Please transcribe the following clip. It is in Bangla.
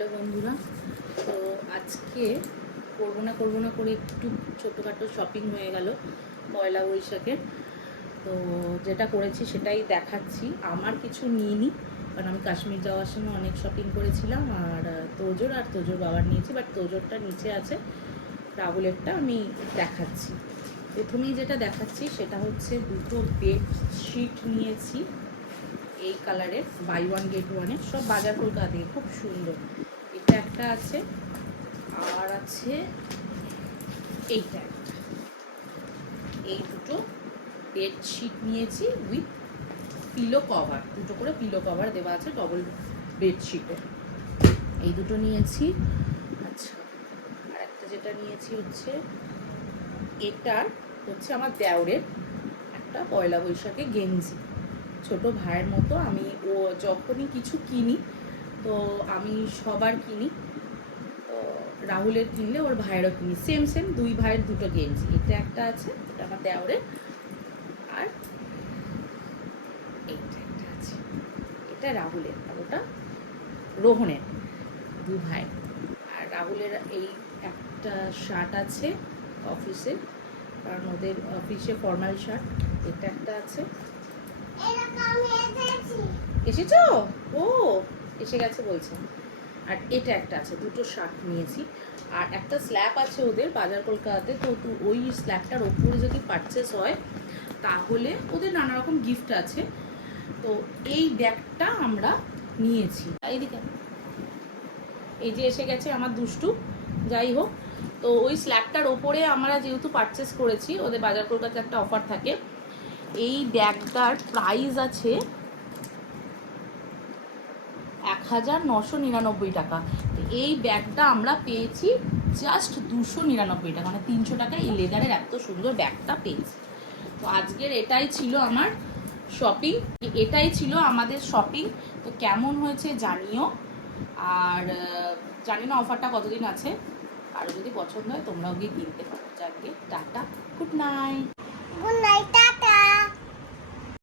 হ্যালো বন্ধুরা, তো আজকে করবো না করে একটু ছোটোখাটো শপিং হয়ে গেল পয়লা বৈশাখে। তো যেটা করেছি সেটাই দেখাচ্ছি। আমার কিছু নিইনি, কারণ আমি কাশ্মীর যাওয়ার সময় অনেক শপিং করেছিলাম। আর তোজোর বাবার নিয়েছি, বাট তোজোরটা নিচে আছে, রাহুলেরটা আমি দেখাচ্ছি। প্রথমেই যেটা দেখাচ্ছি সেটা হচ্ছে দুটো বেডশিট নিয়েছি এই কালারের, বাই ওয়ান গেট ওয়ানে, সব বাজার কলকাতা থেকে, খুব সুন্দর। এটা একটা আছে, আর আছে এইটা একটা। এই দুটো বেডশিট নিয়েছি উইথ পিলো কভার, দুটো করে পিলো কভার দেওয়া আছে ডবল বেডশিটে। এই দুটো নিয়েছি। আচ্ছা, আর একটা যেটা নিয়েছি হচ্ছে এটার হচ্ছে আমার দেওরের একটা পয়লা বৈশাখে গেঞ্জি, ছোট ভাইয়ের মতো। আমি ও যখনই কিছু কিনি তো আমি সবার কিনি, তো রাহুলের কিনলে ওর ভাইয়েরও কিনি, সেম সেম দুই ভাইয়ের দুটো গেঞ্জি। এটা একটা আছে, এটা আমার দেওরের, আর এইটা একটা আছে, এটা রাহুলের, আর ওটা রোহনের, দু ভাই। আর রাহুলের এই একটা শার্ট আছে অফিসে, কারণ ওদের অফিসে ফর্মাল শার্ট। এটা একটা আছে। এসেছো? ও এসে গেছে বলছে। আর এটা একটা আছে, দুটো শার্ট নিয়েছি। আর একটা স্ল্যাব আছে ওদের বাজার কলকাতাতে, তো ওই স্ল্যাবটার ওপরে যদি পারচেস হয় তাহলে ওদের নানা রকম গিফট আছে। তো এই ব্যাগটা আমরা নিয়েছি। এইদিকে এই যে এসে গেছে আমার দুষ্টু। যাই হোক, তো ওই স্ল্যাবটার ওপরে আমরা যেহেতু পারচেস করেছি, ওদের বাজার কলকাতাতে একটা অফার থাকে। এই ব্যাগটার প্রাইস আছে 1999 টাকা। এই ব্যাগটা আমরা পেয়েছি জাস্ট 299 টাকা, মানে 300 টাকায় এই লেদারের এত সুন্দর ব্যাগটা পেয়েছি। তো আজকের এটাই ছিল আমার শপিং, এটাই ছিল আমাদের শপিং। তো কেমন হয়েছে জানিও, আর জানি না অফারটা কতদিন আছে। আর যদি পছন্দ হয় তোমরাও গিয়ে কিনতে পারো। যাকে টাটা, গুড নাইট।